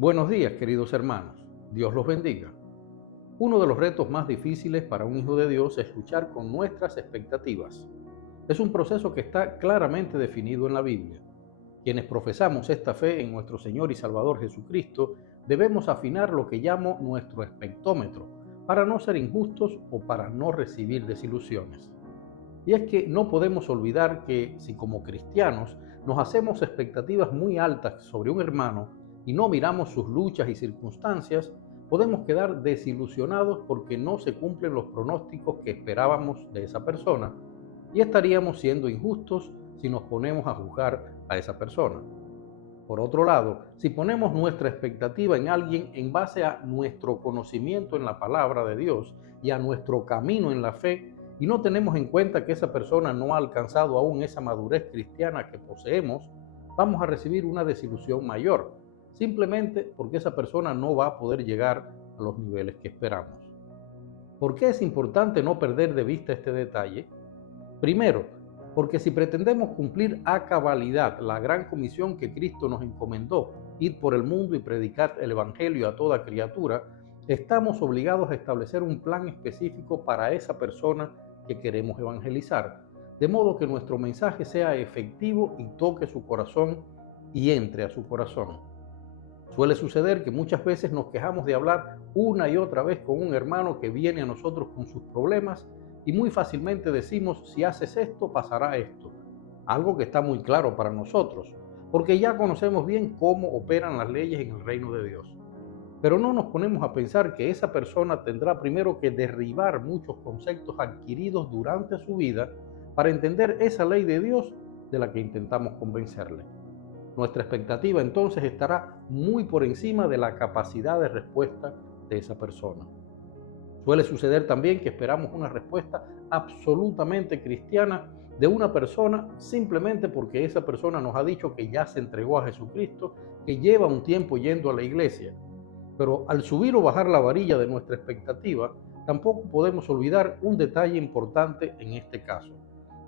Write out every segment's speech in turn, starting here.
Buenos días, queridos hermanos. Dios los bendiga. Uno de los retos más difíciles para un hijo de Dios es luchar con nuestras expectativas. Es un proceso que está claramente definido en la Biblia. Quienes profesamos esta fe en nuestro Señor y Salvador Jesucristo, debemos afinar lo que llamo nuestro espectómetro, para no ser injustos o para no recibir desilusiones. Y es que no podemos olvidar que si como cristianos nos hacemos expectativas muy altas sobre un hermano y no miramos sus luchas y circunstancias, podemos quedar desilusionados porque no se cumplen los pronósticos que esperábamos de esa persona y estaríamos siendo injustos si nos ponemos a juzgar a esa persona. Por otro lado, si ponemos nuestra expectativa en alguien en base a nuestro conocimiento en la palabra de Dios y a nuestro camino en la fe, y no tenemos en cuenta que esa persona no ha alcanzado aún esa madurez cristiana que poseemos, vamos a recibir una desilusión mayor, simplemente porque esa persona no va a poder llegar a los niveles que esperamos. ¿Por qué es importante no perder de vista este detalle? Primero, porque si pretendemos cumplir a cabalidad la gran comisión que Cristo nos encomendó, ir por el mundo y predicar el Evangelio a toda criatura, estamos obligados a establecer un plan específico para esa persona que queremos evangelizar, de modo que nuestro mensaje sea efectivo y toque su corazón y entre a su corazón. Suele suceder que muchas veces nos quejamos de hablar una y otra vez con un hermano que viene a nosotros con sus problemas y muy fácilmente decimos: si haces esto, pasará esto. Algo que está muy claro para nosotros, porque ya conocemos bien cómo operan las leyes en el reino de Dios. Pero no nos ponemos a pensar que esa persona tendrá primero que derribar muchos conceptos adquiridos durante su vida para entender esa ley de Dios de la que intentamos convencerle. Nuestra expectativa entonces estará muy por encima de la capacidad de respuesta de esa persona. Suele suceder también que esperamos una respuesta absolutamente cristiana de una persona simplemente porque esa persona nos ha dicho que ya se entregó a Jesucristo, que lleva un tiempo yendo a la iglesia. Pero al subir o bajar la varilla de nuestra expectativa, tampoco podemos olvidar un detalle importante en este caso.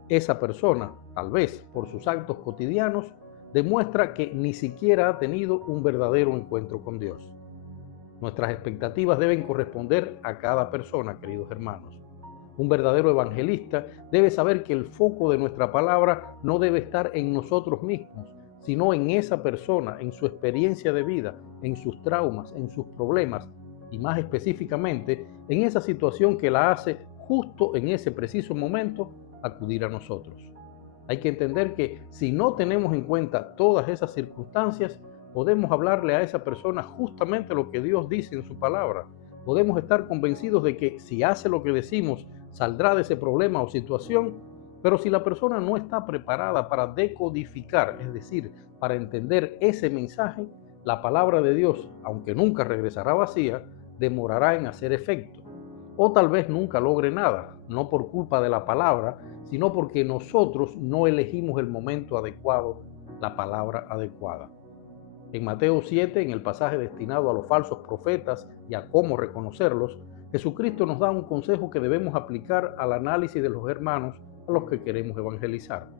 Esa persona, tal vez por sus actos cotidianos, demuestra que ni siquiera ha tenido un verdadero encuentro con Dios. Nuestras expectativas deben corresponder a cada persona, queridos hermanos. Un verdadero evangelista debe saber que el foco de nuestra palabra no debe estar en nosotros mismos, sino en esa persona, en su experiencia de vida, en sus traumas, en sus problemas y más específicamente en esa situación que la hace justo en ese preciso momento acudir a nosotros. Hay que entender que si no tenemos en cuenta todas esas circunstancias, podemos hablarle a esa persona justamente lo que Dios dice en su palabra. Podemos estar convencidos de que si hace lo que decimos, saldrá de ese problema o situación, pero si la persona no está preparada para decodificar, es decir, para entender ese mensaje, la palabra de Dios, aunque nunca regresará vacía, demorará en hacer efecto. O tal vez nunca logre nada, no por culpa de la palabra, sino porque nosotros no elegimos el momento adecuado, la palabra adecuada. En Mateo 7, en el pasaje destinado a los falsos profetas y a cómo reconocerlos, Jesucristo nos da un consejo que debemos aplicar al análisis de los hermanos a los que queremos evangelizar.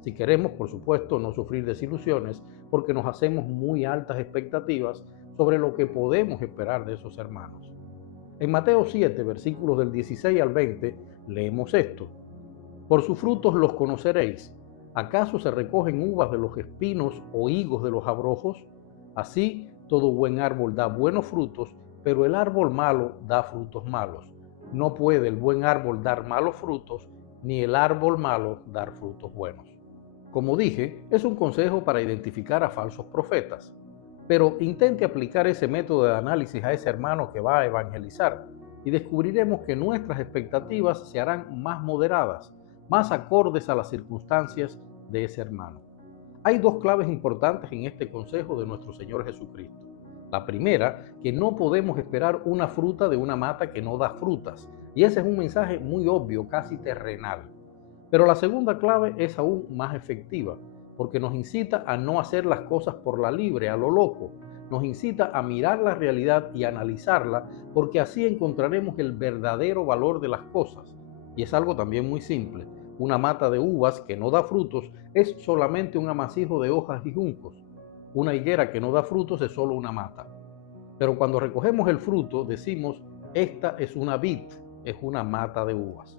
Si queremos, por supuesto, no sufrir desilusiones, porque nos hacemos muy altas expectativas sobre lo que podemos esperar de esos hermanos. En Mateo 7, versículos del 16 al 20, leemos esto: por sus frutos los conoceréis. ¿Acaso se recogen uvas de los espinos o higos de los abrojos? Así, todo buen árbol da buenos frutos, pero el árbol malo da frutos malos. No puede el buen árbol dar malos frutos, ni el árbol malo dar frutos buenos. Como dije, es un consejo para identificar a falsos profetas. Pero intente aplicar ese método de análisis a ese hermano que va a evangelizar y descubriremos que nuestras expectativas se harán más moderadas, más acordes a las circunstancias de ese hermano. Hay dos claves importantes en este consejo de nuestro Señor Jesucristo. La primera, que no podemos esperar una fruta de una mata que no da frutas. Y ese es un mensaje muy obvio, casi terrenal. Pero la segunda clave es aún más efectiva, porque nos incita a no hacer las cosas por la libre, a lo loco. Nos incita a mirar la realidad y analizarla, porque así encontraremos el verdadero valor de las cosas. Y es algo también muy simple. Una mata de uvas que no da frutos es solamente un amasijo de hojas y juncos. Una higuera que no da frutos es solo una mata. Pero cuando recogemos el fruto, decimos, esta es una vid, es una mata de uvas.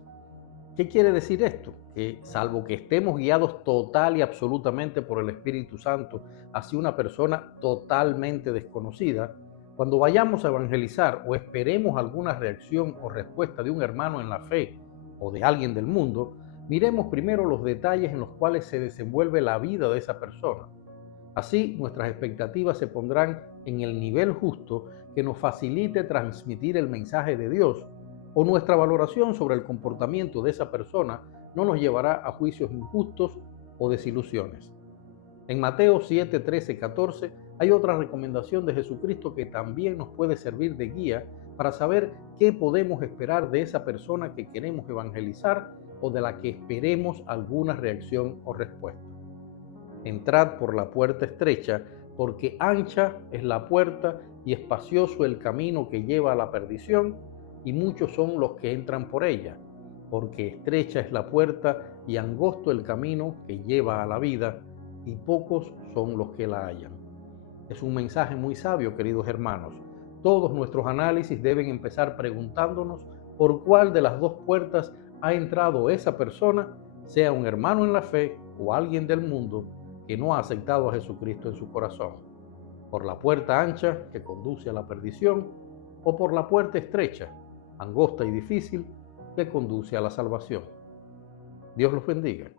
¿Qué quiere decir esto? Que salvo que estemos guiados total y absolutamente por el Espíritu Santo hacia una persona totalmente desconocida, cuando vayamos a evangelizar o esperemos alguna reacción o respuesta de un hermano en la fe o de alguien del mundo, miremos primero los detalles en los cuales se desenvuelve la vida de esa persona. Así, nuestras expectativas se pondrán en el nivel justo que nos facilite transmitir el mensaje de Dios, o nuestra valoración sobre el comportamiento de esa persona no nos llevará a juicios injustos o desilusiones. En Mateo 7, 13, 14 hay otra recomendación de Jesucristo que también nos puede servir de guía para saber qué podemos esperar de esa persona que queremos evangelizar o de la que esperemos alguna reacción o respuesta. Entrad por la puerta estrecha, porque ancha es la puerta y espacioso el camino que lleva a la perdición, y muchos son los que entran por ella, porque estrecha es la puerta y angosto el camino que lleva a la vida, y pocos son los que la hallan. Es un mensaje muy sabio, queridos hermanos. Todos nuestros análisis deben empezar preguntándonos por cuál de las dos puertas ha entrado esa persona, sea un hermano en la fe o alguien del mundo que no ha aceptado a Jesucristo en su corazón. Por la puerta ancha que conduce a la perdición o por la puerta estrecha, angosta y difícil, que conduce a la salvación. Dios los bendiga.